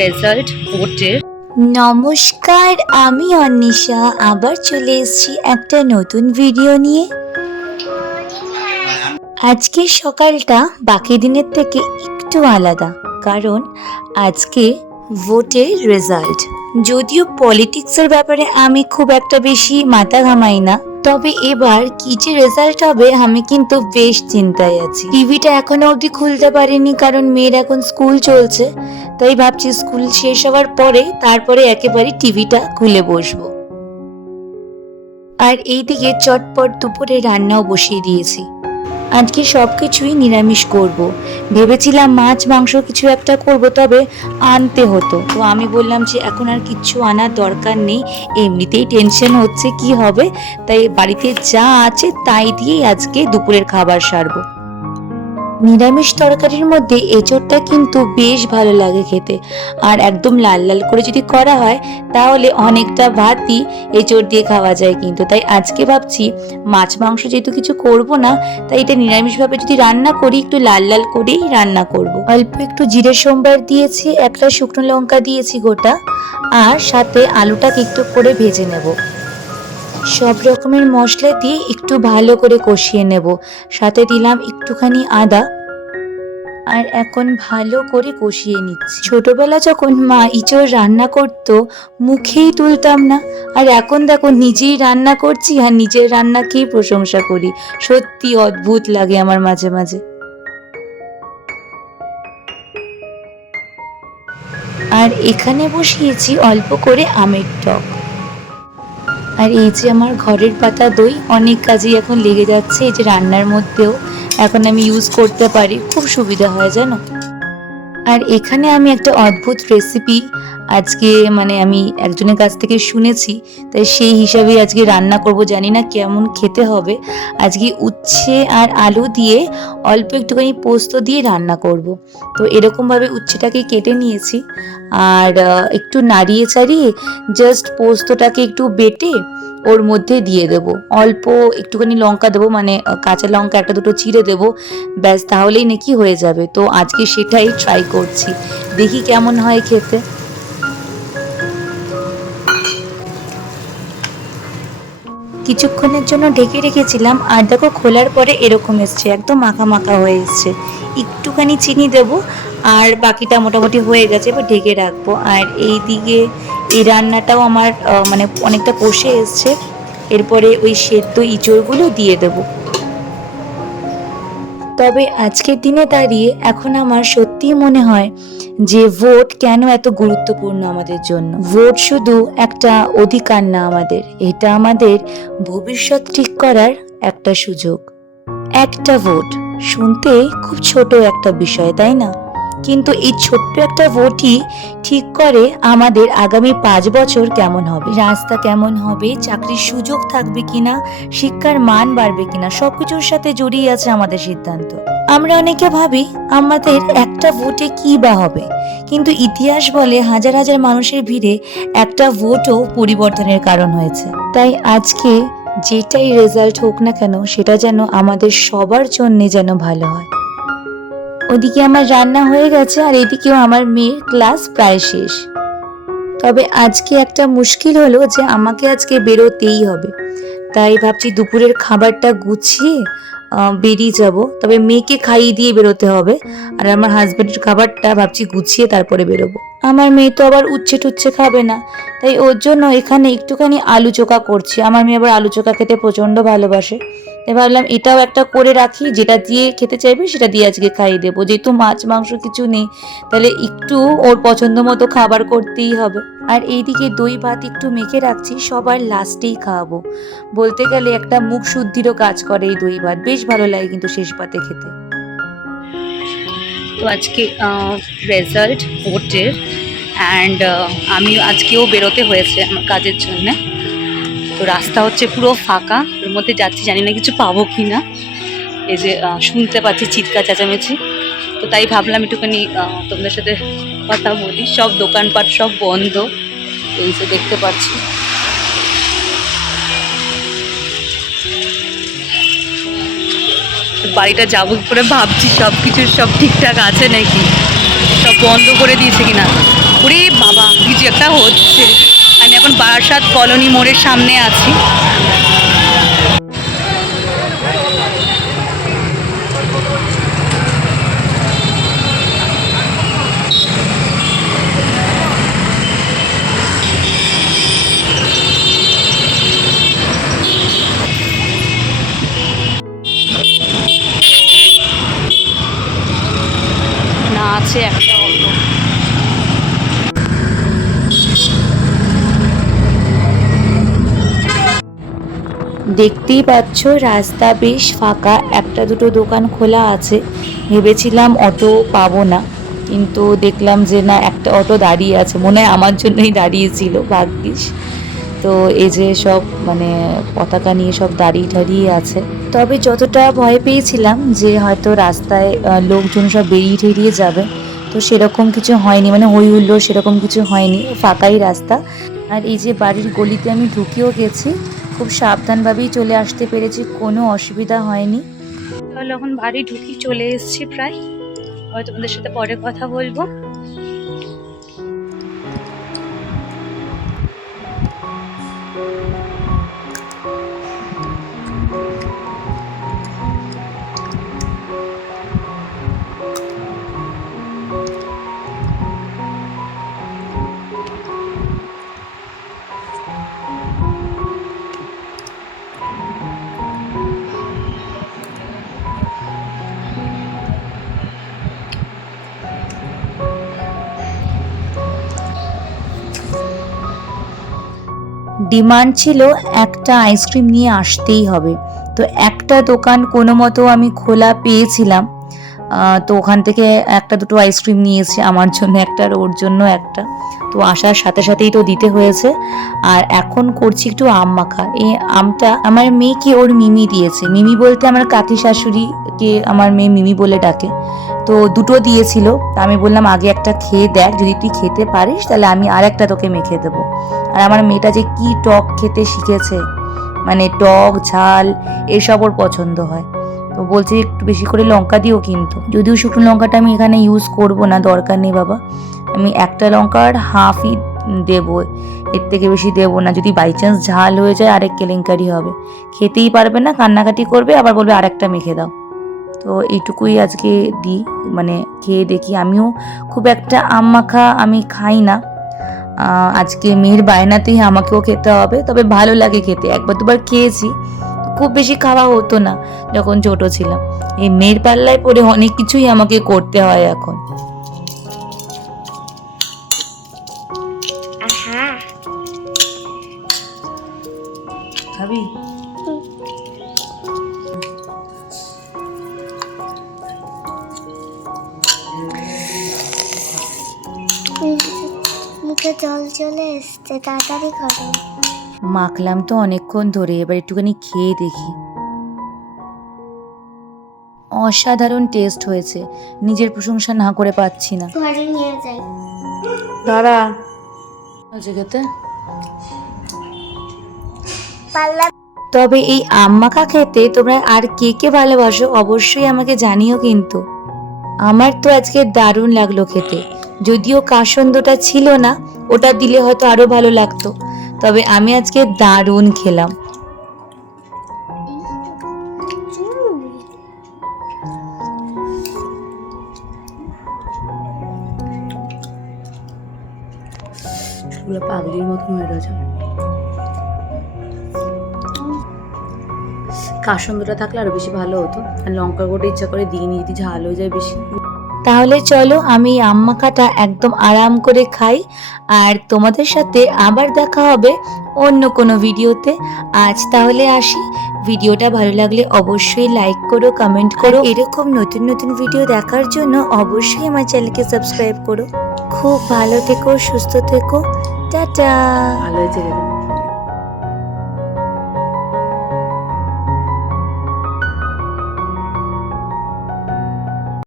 Result ভোটের। নমস্কার, আমি অনিশা আবার চলে এসেছি একটা নতুন ভিডিও নিয়ে। আজকের সকালটা বাকি দিনের থেকে একটু আলাদা, কারণ আজকে ভোটের রেজাল্ট। যদিও পলিটিক্সের ব্যাপারে আমি খুব একটা বেশি মাথা ঘামাই না, তবে এবার কি যে রেজাল্ট হবে আমি কিন্তু বেশ চিন্তায় আছি। টিভিটা এখনো অবধি খুলতে পারিনি, কারণ মেয়ের এখন স্কুল চলছে, তাই ভাবছি স্কুল শেষ হওয়ার পরে তারপরে একেবারে টিভিটা খুলে বসবো। আর এইদিকে চটপট দুপুরে রান্নাও বসিয়ে দিয়েছি। আজকে সবকিছুই নিরামিষ করব। ভেবেছিলাম মাছ মাংস কিছু একটা করব, তবে আনতে হতো, তো আমি বললাম যে এখন আর কিচ্ছু আনার দরকার নেই, এমনিতেই টেনশন হচ্ছে কি হবে, তাই বাড়িতে যা আছে তাই দিয়েই আজকে দুপুরের খাবার সারবো। নিরামিষ তরকারির মধ্যে এঁচোড়টা কিন্তু বেশ ভালো লাগে খেতে, আর একদম লাল লাল করে যদি করা হয় তাহলে অনেকটা ভাতই এঁচোড় দিয়ে খাওয়া যায় কিন্তু। তাই আজকে ভাবছি মাছ মাংস যেহেতু কিছু করব না, তাই এটা নিরামিষভাবে যদি রান্না করি একটু লাল লাল করেই রান্না করব। অল্প একটু জিরে সোমবার দিয়েছি, একটা শুকনো লঙ্কা দিয়েছি গোটা, আর সাথে আলুটাকে একটু করে ভেজে নেব। সব রকমের মশলা দিয়ে একটু ভালো করে কষিয়ে নেব, সাথে দিলাম একটুখানি আদা, আর এখন ভালো করে কষিয়ে নিচ্ছি। ছোটবেলা যখন মা ইঁচড় রান্না করতো মুখেই তুলতাম না, আর এখন দেখো নিজেই রান্না করছি আর নিজের রান্নাকেই প্রশংসা করি। সত্যি অদ্ভুত লাগে আমার মাঝে মাঝে। আর এখানে বসিয়েছি অল্প করে আমের টক। আর এই যে আমার ঘরের পাতা দই, অনেক কাজেই এখন লেগে যাচ্ছে, এই যে রান্নার মধ্যেও এখন আমি ইউজ করতে পারি, খুব সুবিধা হয় জানো। আর এখানে আমি একটা অদ্ভুত রেসিপি আজকে আমি একজনের কাছ থেকে শুনেছি, তাই সেই হিসাবে আজকে রান্না করব। জানি না কেমন খেতে হবে। আজকে উচ্ছে আর আলু দিয়ে অল্প একটুখানি পোস্ত দিয়ে রান্না করব। তো এরকমভাবে উচ্ছেটাকে কেটে নিয়েছি, আর একটু নাড়িয়ে চাড়িয়ে জাস্ট পোস্তটাকে একটু বেটে ওর মধ্যে দিয়ে দেবো। অল্প একটুখানি লঙ্কা দেবো, কাঁচা লঙ্কা একটা দুটো চিড়ে দেবো, ব্যাস তাহলেই নাকি হয়ে যাবে। তো আজকে সেটাই ট্রাই করছি, দেখি কেমন হয় খেতে। কিছুক্ষণের জন্য ঢেকে রেখেছিলাম, আর দেখো খোলার পরে এরকম এসছে, একদম মাখা মাখা হয়ে এসছে। একটুখানি চিনি দেবো, আর বাকিটা মোটামুটি হয়ে গেছে, এবার ঢেকে রাখবো। আর এই দিকে এই রান্নাটাও আমার অনেকটা কষে এসছে, এরপরে ওই সেদ্ধ ইঁচড়গুলো দিয়ে দেবো। তবে আজকের দিনে দাঁড়িয়ে এখন আমার সত্যিই মনে হয় যে ভোট কেন এত গুরুত্বপূর্ণ আমাদের জন্য। ভোট শুধু একটা অধিকার না আমাদের, এটা আমাদের ভবিষ্যৎ ঠিক করার একটা সুযোগ। একটা ভোট শুনতে খুব ছোট একটা বিষয়, তাই না? কিন্তু এই ছোট্ট একটা ভোটই ঠিক করে আমাদের আগামী 5 বছর কেমন হবে, রাস্তা কেমন হবে, চাকরির সুযোগ থাকবে কিনা, শিক্ষার মান বাড়বে কিনা, সবকিছুর সাথে জড়িয়ে আছে আমাদের সিদ্ধান্ত। আমরা অনেকে ভাবি আমাদের একটা ভোটে কি বা হবে, কিন্তু ইতিহাস বলে হাজার হাজার মানুষের ভিড়ে একটা ভোটও পরিবর্তনের কারণ হয়েছে। তাই আজকে যেটাই রেজাল্ট হোক না কেন, সেটা যেন আমাদের সবার জন্য যেন ভালো হয়। ওদিকে আমার রান্না হয়ে গেছে, আর এদিকেও আমার মেয়ের ক্লাস প্রায় শেষ। তবে আজকে একটা মুশকিল হলো যে আমাকে আজকে বেরোতেই হবে, তাই ভাবছি দুপুরের খাবারটা গুছিয়ে বেরিয়ে যাব। তবে মেয়েকে খাইয়ে দিয়ে বেরোতে হবে, আর আমার হাজবেন্ডের খাবারটা ভাবছি গুছিয়ে তারপরে বেরোবো। আমার মেয়ে তো আবার উচ্ছে টুচ্ছে খাবে না, তাই ওর জন্য এখানে একটুখানি আলু চোখা করছি। আমার মেয়ে আবার আলু চোখা খেতে প্রচণ্ড ভালোবাসে, তাই ভাবলাম এটাও একটা করে রাখি, যেটা দিয়ে খেতে চাইবে সেটা দিয়ে আজকে খাইয়ে দেবো। যেহেতু মাছ মাংস কিছু নেই, তাহলে একটু ওর পছন্দ মতো খাবার করতেই হবে। আর এইদিকে দই ভাত একটু মেখে রাখছি, সবার লাস্টেই খাওয়াবো। বলতে গেলে একটা মুখ শুদ্ধিরও কাজ করে এই দই ভাত, বেশ ভালো লাগে কিন্তু শেষ পাতে খেতে। তো আজকে রেজাল্ট ভোটের, অ্যান্ড আমি আজকেও বেরোতে হয়েছে আমার কাজের জন্য। তো রাস্তা হচ্ছে পুরো ফাঁকা, এর মধ্যে যাচ্ছি, জানি না কিছু পাবো কি না। এই যে শুনতে পাচ্ছি চিৎকার চেঁচামেচি, তো তাই ভাবলাম একটুখানি তোমাদের সাথে কথা বলি। সব দোকানপাট সব বন্ধ, এই যে দেখতে পাচ্ছি। বাড়িটা যাবো করে ভাবছি, সব ঠিকঠাক আছে নাকি। সব বন্ধ করে দিয়েছে কিনা। ওরে বাবা কিছু একটা হচ্ছে। আমি এখন বারাসাত কলোনি মোড়ের সামনে আছি। না আছে একটা অটো। দেখতেই পাচ্ছ রাস্তা বেশ ফাঁকা, একটা দুটো দোকান খোলা আছে। ভেবেছিলাম অটো পাবো না, কিন্তু দেখলাম যে না, একটা অটো দাঁড়িয়ে আছে, মনে হয় আমার জন্যই দাঁড়িয়েছিল ভাগ্যিস। তো এই যে সব মানে পতাকা নিয়ে সব দাঁড়িয়ে ঠাড়িয়ে আছে। তবে যতটা ভয় পেয়েছিলাম যে হয়তো রাস্তায় লোকজন সব বেরিয়ে ঠেরিয়ে যাবে, তো সেরকম কিছু হয়নি, মানে হই হুল্লোড় সেরকম কিছু হয়নি, ফাঁকাই রাস্তা। আর এই যে বাড়ির গলিতে আমি ঢুকেও গেছি, খুব সাবধানভাবেই চলে আসতে পেরেছি, কোনো অসুবিধা হয়নি। তাহলে এখন বাড়ি ঢুকি চলে এসেছি প্রায়। হয়তো তোমাদের সাথে পরে কথা বলবো। ডিমান্ড ছিল একটা আইসক্রিম নিয়ে আসতেই হবে, তো একটা দোকান কোনো মতো আমি খোলা পেয়েছিলাম। তো ওখান থেকে একটা দুটো আইসক্রিম নিয়েছি, আমার জন্য একটা আর ওর জন্য একটা। তো আসার সাথে সাথেই তো দিতে হয়েছে। আর এখন করছি একটু আম মাখা। এই আমটা আমার মেয়েকে ওর মিমি দিয়েছে, মিমি বলতে আমার কাকি শাশুড়িকে আমার মেয়ে মিমি বলে ডাকে। তো দুটো দিয়েছিল, তা আমি বললাম আগে একটা খেয়ে দেখ, যদি তুই খেতে পারিস তাহলে আমি আর একটা তোকে মেখে দেবো। আর আমার মেয়েটা যে কি টক খেতে শিখেছে, মানে টক ঝাল এসব ওর পছন্দ হয়। তো বলছে একটু বেশি করে লঙ্কা দিও, কিন্তু যদিও শুকনো লঙ্কাটা আমি এখানে ইউজ করব না, দরকার নেই বাবা, আমি একটা লঙ্কার হাফই দেবো, এর থেকে বেশি দেবো না। যদি বাই চান্স ঝাল হয়ে যায় আরেক কেলেঙ্কারি হবে, খেতেই পারবে না, কান্নাকাটি করবে, আবার বলবে আরেকটা মেখে দাও। তো এইটুকুই আজকে দিই, মানে খেয়ে দেখি। আমিও খুব একটা আম মাখা আমি খাই না, আজকে মেয়ের বায়নাতেই আমাকেও খেতে হবে। তবে ভালো লাগে খেতে, একবার দুবার খেয়েছি, খুব বেশি খাওয়া হতো না যখন ছোট ছিলাম। এই মেয়ের পাল্লায় পড়ে অনেক কিছুই আমাকে করতে হয় এখন। খাবি? মুখে জল চলে এসছে, তাড়াতাড়ি খাবে। মাখলাম তো অনেকক্ষণ ধরে, এবার একটুখানি খেয়ে দেখি। অসাধারণ টেস্ট হয়েছে, নিজের প্রশংসা না করে পাচ্ছি না। ঘরে নিয়ে যাই। দাঁড়া আছে খেতে। পাল্লা। তবে এই আম মাখা খেতে তোমরা আর কে কে ভালোবাসো অবশ্যই আমাকে জানিও কিন্তু। আমার তো আজকে দারুণ লাগলো খেতে, যদিও কাসন্দটা ছিল না, ওটা দিলে হয়তো আরো ভালো লাগতো, তবে আমি আজকে দারুণ খেলাম। পাগলির মতন হয়ে রয়েছে। কাসন্দটা থাকলে আরো বেশি ভালো হতো, আর লঙ্কা গুঁড়ো ইচ্ছা করে দিইনি, যদি ঝাল হয়ে যায় বেশি। তাহলে চলো আমি আম মাখাটা একদম আরাম করে খাই, আর তোমাদের সাথে আবার দেখা হবে অন্য কোনো ভিডিওতে। আজ তাহলে আসি, ভিডিওটা ভালো লাগলে অবশ্যই লাইক করো, কমেন্ট করো, এরকম নতুন নতুন ভিডিও দেখার জন্য অবশ্যই আমার চ্যানেলকে সাবস্ক্রাইব করো। খুব ভালো থেকো, সুস্থ থেকো, টাটা। ভালো হয়েছে।